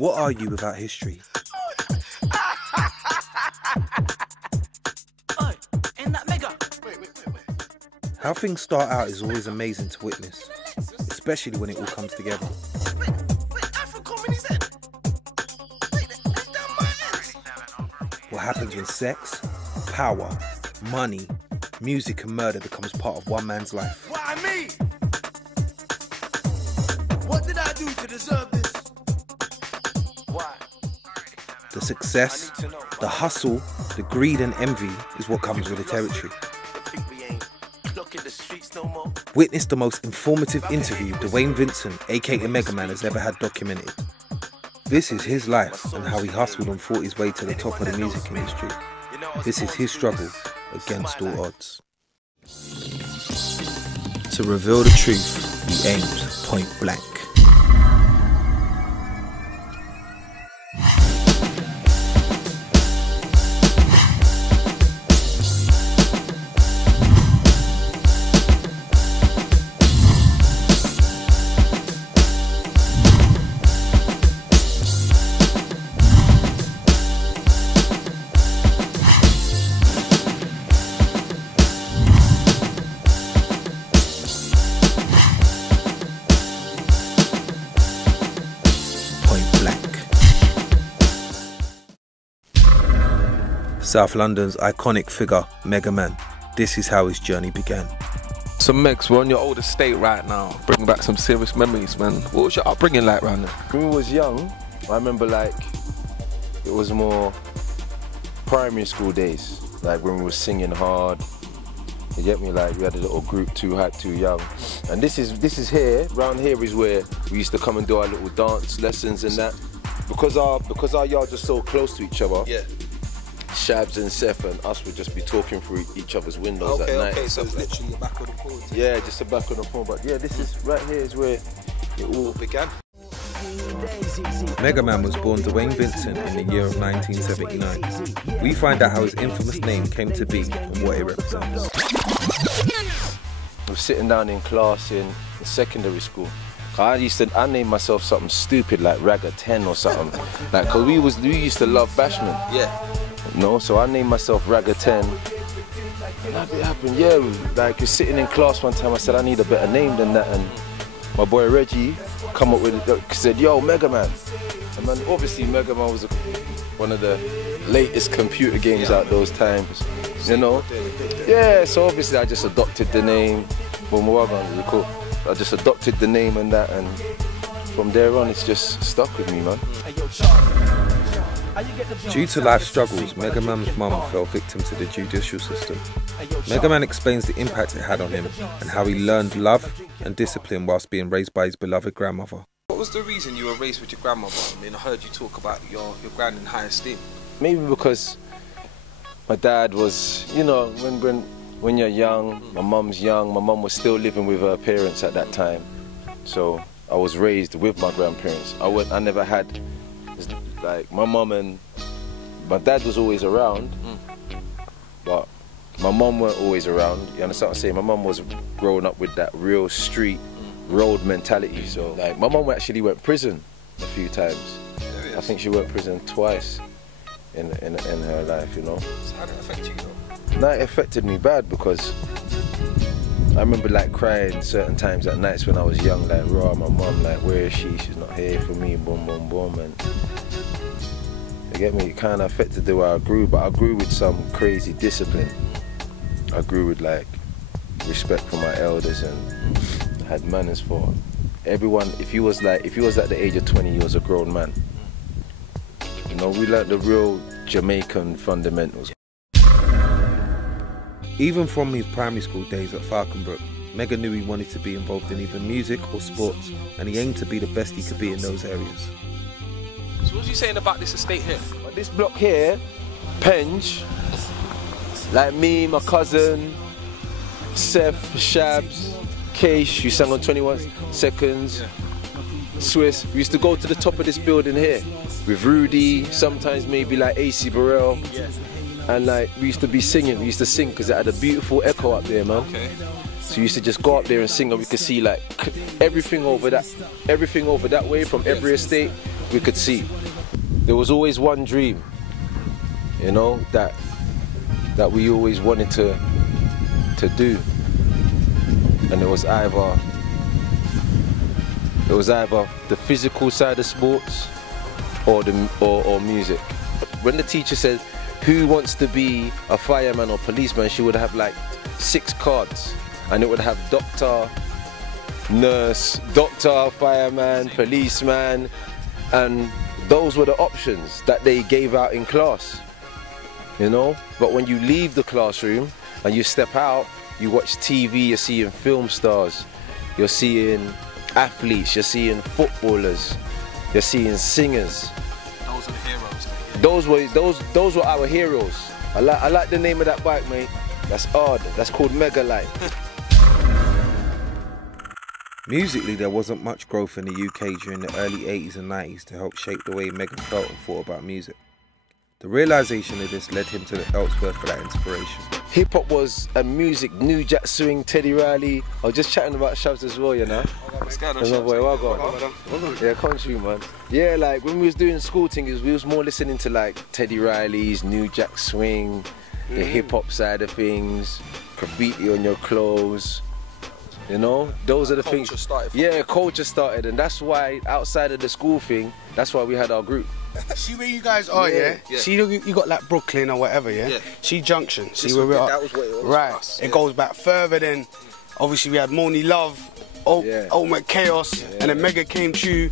What are you without history? Ain't that mega? How things start out is always amazing to witness, especially when it all comes together. What happens when sex, power, money, music and murder becomes part of one man's life? Why me? What did I do to deserve this? Why? The success, the hustle, the greed and envy is what comes with the territory. Witness the most informative interview Dwayne Vincent, aka Megaman, has ever had documented. This is his life and how he hustled and fought his way to the top of the music industry. This is his struggle against all odds. To reveal the truth, he aimed point blank. South London's iconic figure, Megaman. This is how his journey began. So Megs, we're on your old estate right now. Bring back some serious memories, man. What was your upbringing like around there? When we was young, I remember like, it was more primary school days. Like when we were singing hard. You get me? Like we had a little group, Too Hype, Too Young. And this is here, round here is where we used to come and do our little dance lessons and that. Because our yards are so close to each other. Yeah. Shabs and Seth and us would just be talking through each other's windows at night. Okay, so it's literally the back of the phone. Yeah, just the back of the phone. But yeah, this is right here is where it all began. Megaman was born Dwayne Vincent in the year of 1979. We find out how his infamous name came to be and what it represents. I was sitting down in class in secondary school. I named myself something stupid like Ragga 10 or something. Like, cause we used to love Bashman. Yeah. You know, so I named myself Ragga 10. And that happened, yeah. Like, you're sitting in class one time, I said I need a better name than that, and my boy Reggie come up with it, said, yo, Megaman. And man, obviously Megaman was one of the latest computer games out those times, you know. Yeah, so obviously I just adopted the name. I just adopted the name and that, and from there on it's just stuck with me, man. Due to life struggles, Megaman's mum fell victim to the judicial system. Megaman explains the impact it had on him and how he learned love and discipline whilst being raised by his beloved grandmother. What was the reason you were raised with your grandmother? I mean, I heard you talk about your grand in high esteem. Maybe because my dad was, you know, when you're young, my mum's young, my mum was still living with her parents at that time. So I was raised with my grandparents. I never had, like, my mum and my dad was always around, but my mum weren't always around. You understand what I'm saying? My mum was growing up with that real street road mentality. So like, my mum actually went to prison a few times. I think she went to prison twice in her life, you know. So how did it affect you though? No, it affected me bad because I remember like crying certain times at nights when I was young, like, raw, my mum, like, where is she? She's not here for me, boom, boom, boom. And you get me? It kind of affected the way I grew, but I grew with some crazy discipline. I grew with like respect for my elders and had manners for everyone. If you was at the age of 20, you was a grown man. You know, we learned the real Jamaican fundamentals. Even from his primary school days at Falconbrook, Mega knew he wanted to be involved in either music or sports, and he aimed to be the best he could be in those areas. So what was you saying about this estate here? This block here, Penge, like me, my cousin, Seth, Shabs, Keish, you sang on 21 Seconds, Swiss. We used to go to the top of this building here with Rudy, sometimes maybe like AC Burrell. And like, we used to be singing, we used to sing because it had a beautiful echo up there, man. Okay. So we used to just go up there and sing, and we could see like everything over that way from every estate. we could see. There was always one dream, you know, that we always wanted to do, and it was either the physical side of sports or music. When the teacher said, "Who wants to be a fireman or policeman?" she would have like 6 cards, and it would have doctor, nurse, fireman, policeman, and those were the options that they gave out in class, you know. But when you leave the classroom and you step out, you watch TV, you're seeing film stars, you're seeing athletes, you're seeing footballers, you're seeing singers. Those are the heroes. Those were our heroes. I like the name of that bike, mate. That's odd. That's called Megaman. Musically, there wasn't much growth in the UK during the early 80s and 90s to help shape the way Mega felt and thought about music. The realisation of this led him to look elsewhere for that inspiration. Hip hop was a music, New Jack Swing, Teddy Riley. I was just chatting about Shabs as well, you know. What's going on, That's my boy, welcome. Yeah, country, man. Yeah, like when we was doing school things, we was more listening to like Teddy Riley's New Jack Swing, the hip hop side of things, graffiti on your clothes. You know, those are the things. Yeah, culture started, and that's why outside of the school thing, that's why we had our group. See where you guys are, yeah? See, you got like Brooklyn or whatever, yeah? See Junction, see where we are. That was what it was. Right, it goes back further than, obviously we had Moni Love, Ultimate Chaos, and then Mega came through,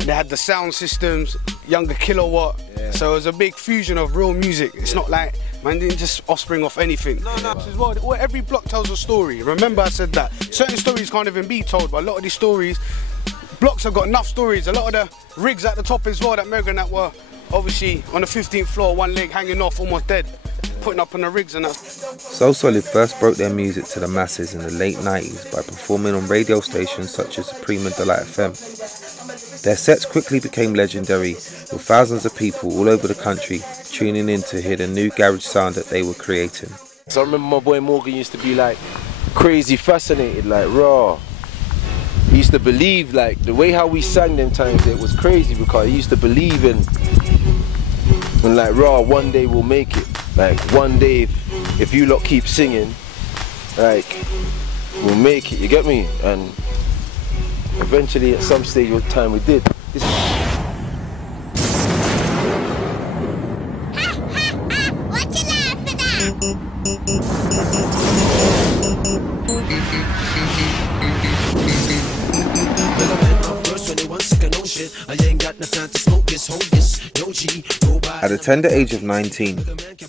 and they had the sound systems, Younger Kilowatt, so it was a big fusion of real music. It's not like, man didn't just offspring off anything. No. Every block tells a story, remember I said that. Certain stories can't even be told, but a lot of these stories, blocks have got enough stories. A lot of the rigs at the top as well that Megan that were obviously on the 15th floor, one leg hanging off, almost dead, putting up on the rigs and that. So Solid first broke their music to the masses in the late 90s by performing on radio stations such as Supreme and Delight FM. Their sets quickly became legendary, with thousands of people all over the country tuning in to hear the new garage sound that they were creating. So I remember my boy Morgan used to be like crazy fascinated, like raw. He used to believe, like the way how we sang them times, it was crazy because he used to believe in like raw, one day we'll make it. Like one day if you lot keep singing, like we'll make it, you get me? And eventually at some stage of time we did. At the tender age of 19,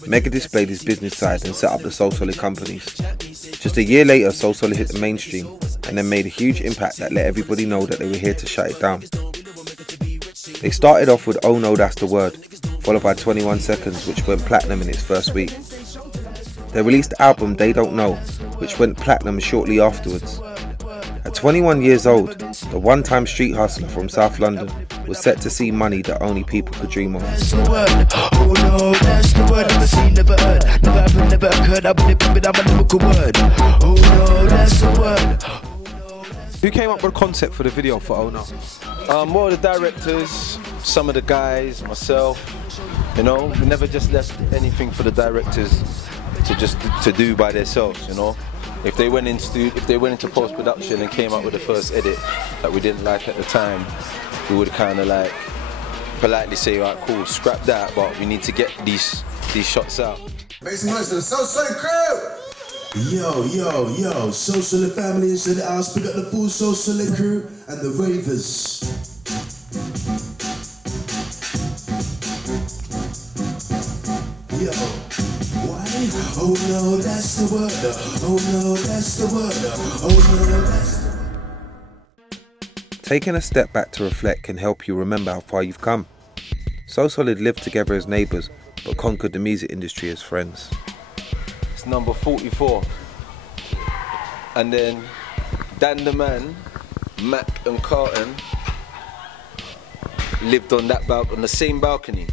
Mega displayed his business side and set up the Soul Solid companies. Just a year later, Soul Solid hit the mainstream and then made a huge impact that let everybody know that they were here to shut it down. They started off with Oh No That's The Word, followed by 21 Seconds, which went platinum in its first week. They released the album They Don't Know, which went platinum shortly afterwards. At 21 years old, the one-time street hustler from South London was set to see money that only people could dream of. Oh no, that's the word, never seen, never heard, never happened, never occurred, I believe it, I'm a lyrical word. Oh no, that's the word. Who came up with the concept for the video for Oh No? More of the directors, some of the guys, myself. You know, we never just left anything for the directors to do by themselves. You know, if they went into post-production and came up with the first edit that we didn't like at the time, we would kind of like politely say, alright, cool, scrap that, but we need to get these shots out. Make some noise to the Soul Solid crew! Yo, Soul Solid family is in the house. Pick up the full Soul Solid crew and the Ravers. Yo, why? Oh no, that's the word. Oh no, that's the word. Oh no, that's the word. Taking a step back to reflect can help you remember how far you've come. Soul Solid lived together as neighbours, but conquered the music industry as friends. It's number 44. And then Dan the Man, Mac and Carlton lived on the same balcony.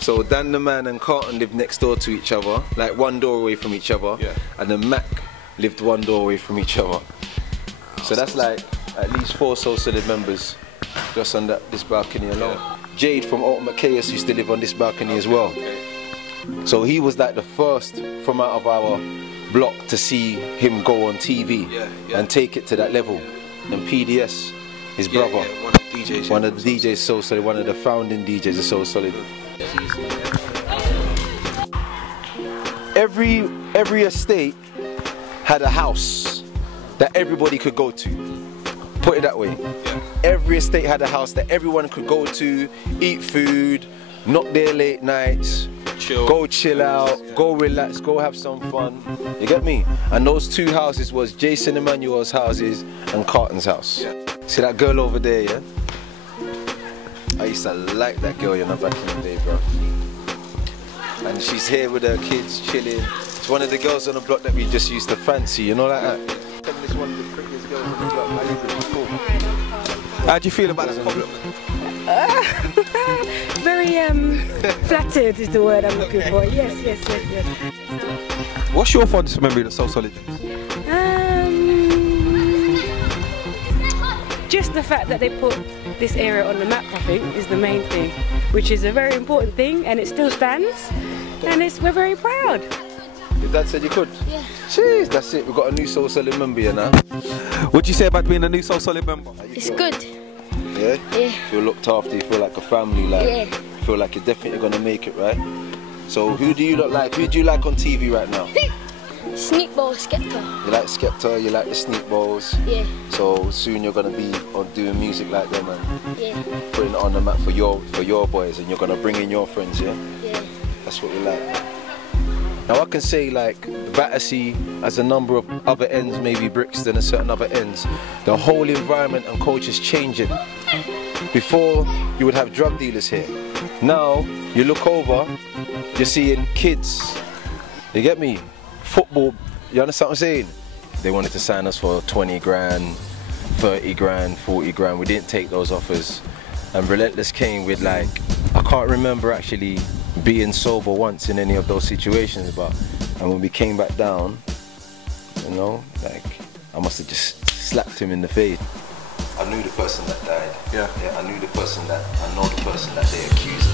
So Dan the Man and Carlton lived next door to each other, like one door away from each other, and then Mac lived one door away from each other. So that's like at least 4 Soul Solid members just on this balcony alone. Jade from Ultimate Chaos used to live on this balcony as well. So he was like the first from out of our block to see him go on TV and take it to that level. And PDS, his brother, one of the DJs So Solid, one of the founding DJs of So Solid. Every estate had a house that everybody could go to. Put it that way. Every estate had a house that everyone could go to, eat food, not their late nights, go chill out, go relax, go have some fun. You get me? And those two houses was Jason Emmanuel's houses and Carton's house. See that girl over there, yeah? I used to like that girl, you know, back in the day, bro. And she's here with her kids, chilling. It's one of the girls on the block that we just used to fancy, you know, like that. It's one of the prettiest girls on the block. Cool. How do you feel about that compliment? Very flattered is the word I'm looking for. Yes. What's your fondest memory of the So Solid days? Just the fact that they put this area on the map, I think, is the main thing, which is a very important thing, and it still stands, and we're very proud. Your dad said you could? Yeah. Jeez, that's it. We've got a new So Solid member here now. What do you say about being a new So Solid member? It's good. Yeah? Yeah. Feel looked after, you feel like a family, like Yeah. feel like you're definitely gonna make it, right? So who do you look like? Who do you like on TV right now? Sneakball, Skepta. You like Skepta, you like the Sneakballs. Yeah. So soon you're gonna be doing music like them and Yeah. putting it on the map for your boys, and you're gonna bring in your friends, yeah? Yeah. That's what we like. Now I can say like Battersea has a number of other ends, maybe Brixton and certain other ends. The whole environment and culture is changing. Before you would have drug dealers here. Now you look over, you're seeing kids. You get me? Football, you understand what I'm saying? They wanted to sign us for 20 grand, 30 grand, 40 grand. We didn't take those offers. And Relentless came with like, I can't remember actually being sober once in any of those situations, and when we came back down, you know, like, I must have just slapped him in the face. I knew the person that died. Yeah, I knew the person that, I know the person that they accused.